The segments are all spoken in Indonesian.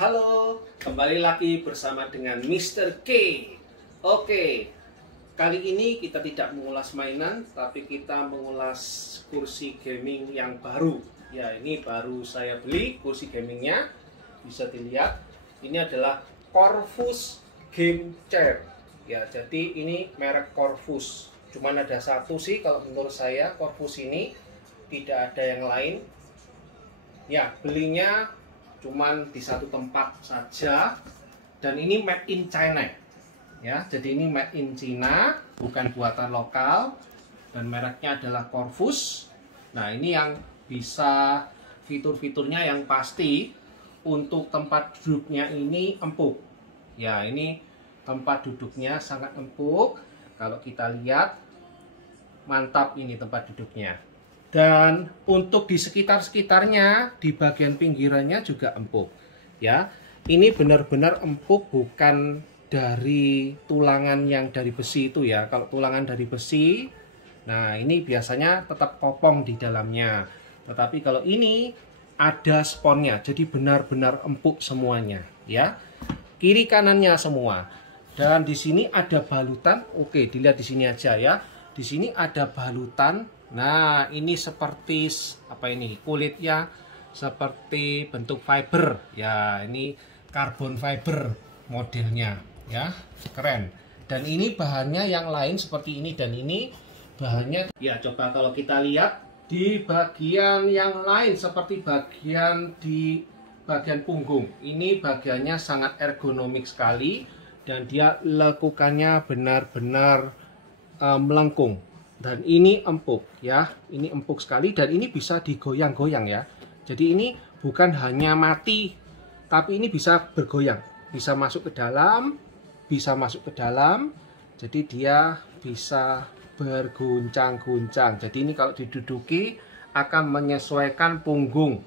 Halo, kembali lagi bersama dengan Mr. K. Oke, kali ini kita tidak mengulas mainan, tapi kita mengulas kursi gaming yang baru. Ya, ini baru saya beli kursi gamingnya. Bisa dilihat, ini adalah Corvus Game Chair. Ya, jadi ini merek Corvus. Cuman ada satu sih kalau menurut saya, Corvus ini tidak ada yang lain. Ya, belinya cuman di satu tempat saja, dan ini made in China ya, jadi ini made in China, bukan buatan lokal, dan mereknya adalah Corvus. Nah, ini yang bisa fitur-fiturnya yang pasti. Untuk tempat duduknya ini empuk ya, ini tempat duduknya sangat empuk. Kalau kita lihat, mantap ini tempat duduknya. Dan untuk di sekitar-sekitarnya, di bagian pinggirannya juga empuk ya. Ini benar-benar empuk, bukan dari tulangan yang dari besi itu ya. Kalau tulangan dari besi, nah ini biasanya tetap kopong di dalamnya. Tetapi kalau ini ada sponnya, jadi benar-benar empuk semuanya ya. Kiri kanannya semua. Dan di sini ada balutan. Oke, dilihat di sini aja ya. Di sini ada balutan. Nah, ini seperti apa ini? Kulitnya seperti bentuk fiber. Ya, ini carbon fiber modelnya ya. Keren. Dan ini bahannya yang lain seperti ini, dan ini bahannya ya, coba kalau kita lihat di bagian yang lain seperti bagian di bagian punggung. Ini bagiannya sangat ergonomik sekali, dan dia lekukannya benar-benar melengkung. Dan ini empuk ya, ini empuk sekali, dan ini bisa digoyang-goyang ya. Jadi ini bukan hanya mati, tapi ini bisa bergoyang, bisa masuk ke dalam, bisa masuk ke dalam. Jadi dia bisa berguncang-guncang. Jadi ini kalau diduduki akan menyesuaikan punggung.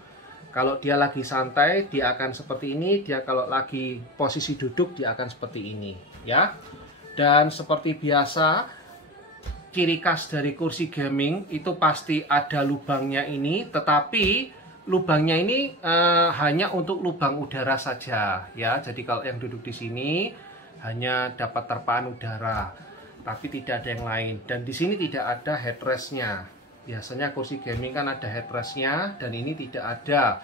Kalau dia lagi santai, dia akan seperti ini. Dia kalau lagi posisi duduk, dia akan seperti ini ya. Dan seperti biasa, ciri khas dari kursi gaming itu pasti ada lubangnya ini, tetapi lubangnya ini hanya untuk lubang udara saja ya. Jadi kalau yang duduk di sini hanya dapat terpaan udara, tapi tidak ada yang lain. Dan di sini tidak ada headrestnya. Biasanya kursi gaming kan ada headrestnya, dan ini tidak ada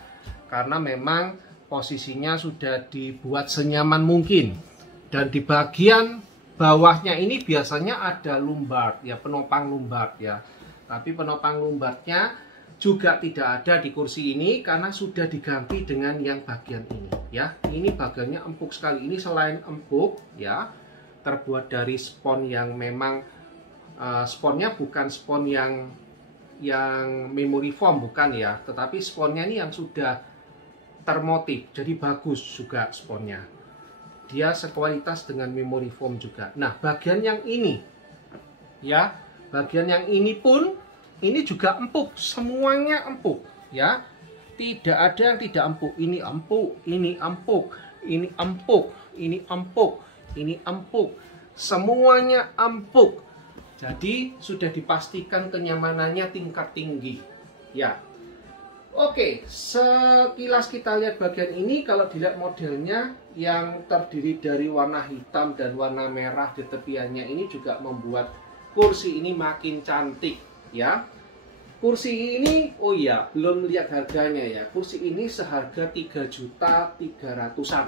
karena memang posisinya sudah dibuat senyaman mungkin. Dan di bagian bawahnya ini biasanya ada lumbar ya, penopang lumbar ya. Tapi penopang lumbarnya juga tidak ada di kursi ini karena sudah diganti dengan yang bagian ini ya. Ini bagiannya empuk sekali. Ini selain empuk ya, terbuat dari spon yang memang sponnya bukan spon yang memory foam, bukan ya, tetapi sponnya ini yang sudah termotif, jadi bagus juga sponnya. Dia sekualitas dengan memory foam juga. Nah, bagian yang ini ya, bagian yang ini pun ini juga empuk, semuanya empuk ya. Tidak ada yang tidak empuk. Ini empuk, ini empuk, ini empuk, ini empuk, ini empuk. Semuanya empuk. Jadi sudah dipastikan kenyamanannya tingkat tinggi ya. Oke, sekilas kita lihat bagian ini. Kalau dilihat modelnya yang terdiri dari warna hitam dan warna merah di tepiannya, ini juga membuat kursi ini makin cantik ya. Kursi ini, oh iya, belum lihat harganya ya. Kursi ini seharga 3.300-an,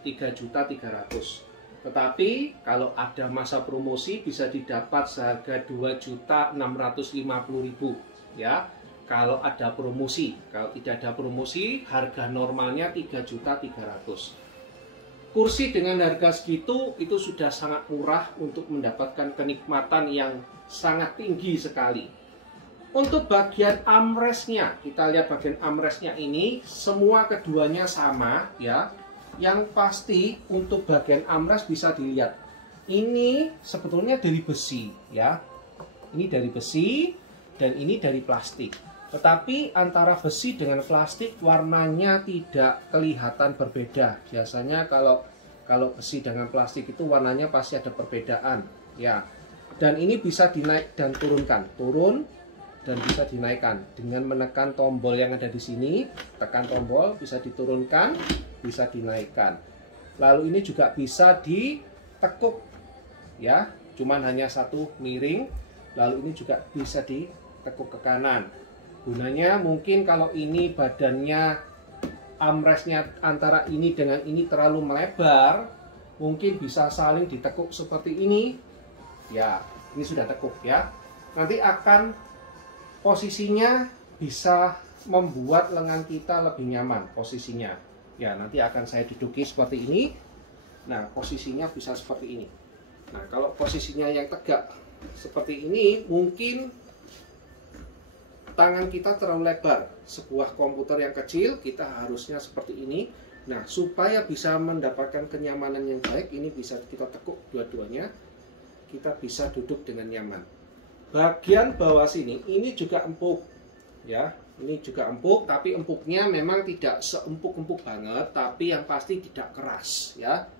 3.300.000. Tetapi kalau ada masa promosi bisa didapat seharga 2.650.000 ya. Kalau ada promosi, kalau tidak ada promosi, harga normalnya 3.300.000. Kursi dengan harga segitu itu sudah sangat murah untuk mendapatkan kenikmatan yang sangat tinggi sekali. Untuk bagian armrestnya, kita lihat bagian armrestnya ini, semua keduanya sama ya. Yang pasti untuk bagian armrest bisa dilihat, ini sebetulnya dari besi ya. Ini dari besi dan ini dari plastik. Tetapi antara besi dengan plastik warnanya tidak kelihatan berbeda. Biasanya kalau besi dengan plastik itu warnanya pasti ada perbedaan ya. Dan ini bisa dinaik dan turunkan, turun dan bisa dinaikkan dengan menekan tombol yang ada di sini. Tekan tombol bisa diturunkan bisa dinaikkan. Lalu ini juga bisa ditekuk ya, cuman hanya satu miring. Lalu ini juga bisa ditekuk ke kanan. Gunanya mungkin kalau ini badannya, armrestnya antara ini dengan ini terlalu melebar, mungkin bisa saling ditekuk seperti ini. Ya, ini sudah tekuk ya. Nanti akan posisinya bisa membuat lengan kita lebih nyaman posisinya. Ya, nanti akan saya duduki seperti ini. Nah, posisinya bisa seperti ini. Nah, kalau posisinya yang tegak seperti ini, mungkin tangan kita terlalu lebar. Sebuah komputer yang kecil, kita harusnya seperti ini. Nah, supaya bisa mendapatkan kenyamanan yang baik, ini bisa kita tekuk dua-duanya. Kita bisa duduk dengan nyaman. Bagian bawah sini, ini juga empuk. Ya, ini juga empuk, tapi empuknya memang tidak seempuk-empuk banget, tapi yang pasti tidak keras. Ya,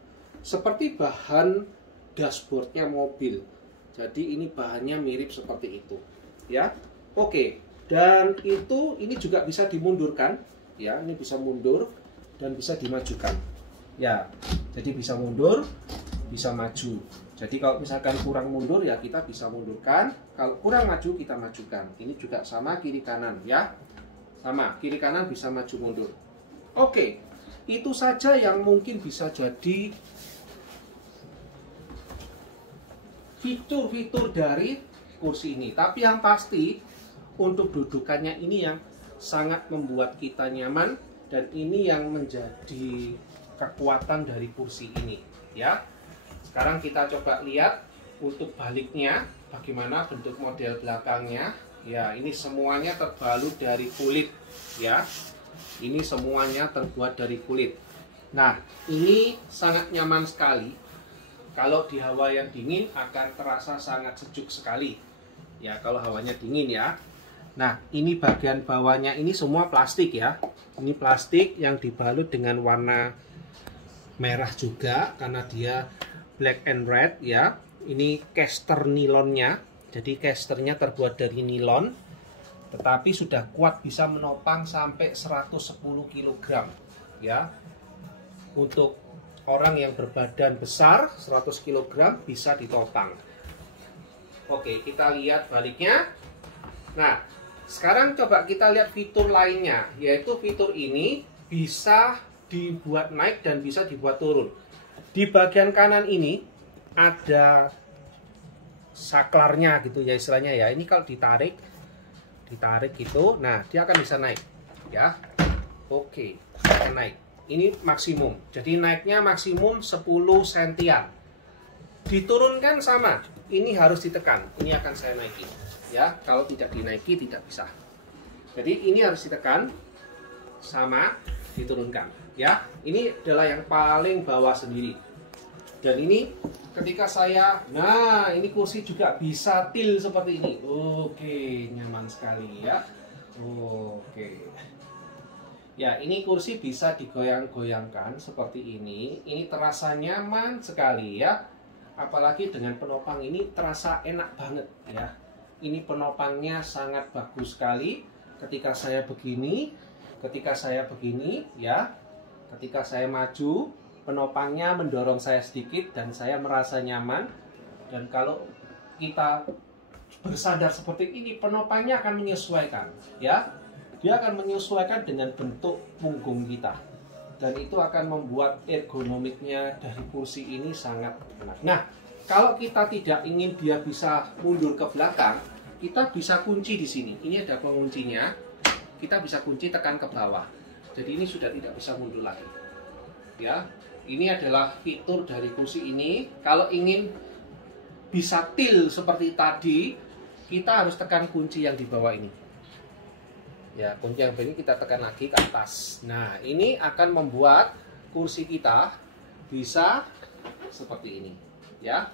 seperti bahan dashboardnya mobil. Jadi ini bahannya mirip seperti itu. Ya, oke. Dan ini juga bisa dimundurkan, ya, ini bisa mundur dan bisa dimajukan. Ya, jadi bisa mundur, bisa maju. Jadi kalau misalkan kurang mundur ya kita bisa mundurkan, kalau kurang maju kita majukan. Ini juga sama kiri kanan ya. Sama, kiri kanan bisa maju mundur. Oke. Itu saja yang mungkin bisa jadi fitur-fitur dari kursi ini. Tapi yang pasti untuk dudukannya ini yang sangat membuat kita nyaman, dan ini yang menjadi kekuatan dari kursi ini ya. Sekarang kita coba lihat untuk baliknya bagaimana bentuk model belakangnya. Ya, ini semuanya terbalut dari kulit ya. Ini semuanya terbuat dari kulit. Nah, ini sangat nyaman sekali. Kalau di hawa yang dingin akan terasa sangat sejuk sekali. Ya, kalau hawanya dingin ya. Nah, ini bagian bawahnya ini semua plastik ya. Ini plastik yang dibalut dengan warna merah juga karena dia black and red ya. Ini caster nilonnya. Jadi casternya terbuat dari nilon, tetapi sudah kuat, bisa menopang sampai 110 kg ya. Untuk orang yang berbadan besar 100 kg bisa ditopang. Oke, kita lihat baliknya. Nah, sekarang coba kita lihat fitur lainnya, yaitu fitur ini bisa dibuat naik dan bisa dibuat turun. Di bagian kanan ini ada saklarnya gitu ya istilahnya ya. Ini kalau ditarik gitu, nah dia akan bisa naik ya. Oke, akan naik. Ini maksimum. Jadi naiknya maksimum 10 sentian. Diturunkan sama. Ini harus ditekan. Ini akan saya naiki. Ya, kalau tidak dinaiki tidak bisa. Jadi ini harus ditekan sama diturunkan ya. Ini adalah yang paling bawah sendiri. Dan ini ketika saya, nah ini kursi juga bisa tilt seperti ini. Oke, nyaman sekali ya. Oke. Ya, ini kursi bisa digoyang-goyangkan seperti ini. Ini terasa nyaman sekali ya. Apalagi dengan penopang ini terasa enak banget ya. Ini penopangnya sangat bagus sekali. Ketika saya begini ya, ketika saya maju, penopangnya mendorong saya sedikit dan saya merasa nyaman. Dan kalau kita bersandar seperti ini, penopangnya akan menyesuaikan ya. Dia akan menyesuaikan dengan bentuk punggung kita. Dan itu akan membuat ergonomiknya dari kursi ini sangat enak. Nah, kalau kita tidak ingin dia bisa mundur ke belakang, kita bisa kunci di sini. Ini ada penguncinya. Kita bisa kunci, tekan ke bawah. Jadi ini sudah tidak bisa mundur lagi. Ya, ini adalah fitur dari kursi ini. Kalau ingin bisa tilt seperti tadi, kita harus tekan kunci yang di bawah ini. Ya, kunci yang ini kita tekan lagi ke atas. Nah, ini akan membuat kursi kita bisa seperti ini. Ya,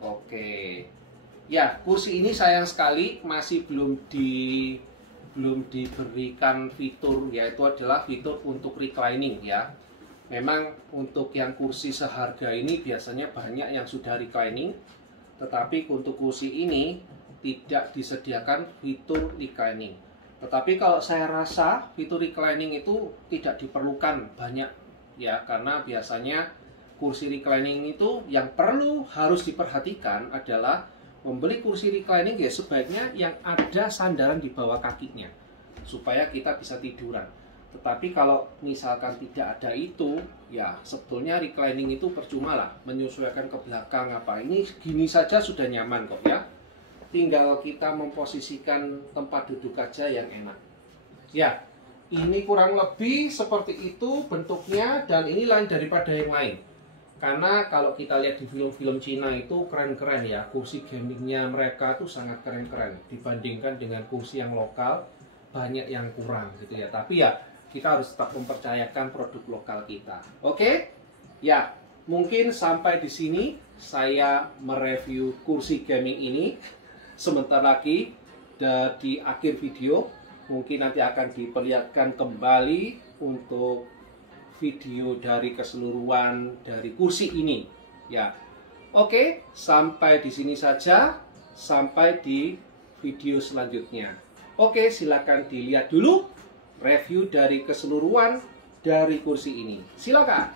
oke. Ya, kursi ini sayang sekali masih belum diberikan fitur, yaitu adalah fitur untuk reclining ya. Memang untuk yang kursi seharga ini biasanya banyak yang sudah reclining, tetapi untuk kursi ini tidak disediakan fitur reclining. Tetapi kalau saya rasa fitur reclining itu tidak diperlukan banyak ya, karena biasanya kursi reclining itu yang harus diperhatikan adalah membeli kursi reclining ya sebaiknya yang ada sandaran di bawah kakinya supaya kita bisa tiduran. Tetapi kalau misalkan tidak ada itu, ya sebetulnya reclining itu percuma lah, menyesuaikan ke belakang apa. Ini gini saja sudah nyaman kok ya. Tinggal kita memposisikan tempat duduk aja yang enak. Ya, ini kurang lebih seperti itu bentuknya, dan ini lain daripada yang lain. Karena kalau kita lihat di film-film Cina itu keren-keren ya, kursi gamingnya mereka tuh sangat keren-keren dibandingkan dengan kursi yang lokal, banyak yang kurang gitu ya. Tapi ya kita harus tetap mempercayakan produk lokal kita. Oke? Ya, mungkin sampai di sini saya mereview kursi gaming ini. Sebentar lagi di akhir video mungkin nanti akan diperlihatkan kembali untuk video dari keseluruhan dari kursi ini. Ya. Oke, sampai di sini saja. Sampai di video selanjutnya. Oke, silakan dilihat dulu review dari keseluruhan dari kursi ini. Silakan.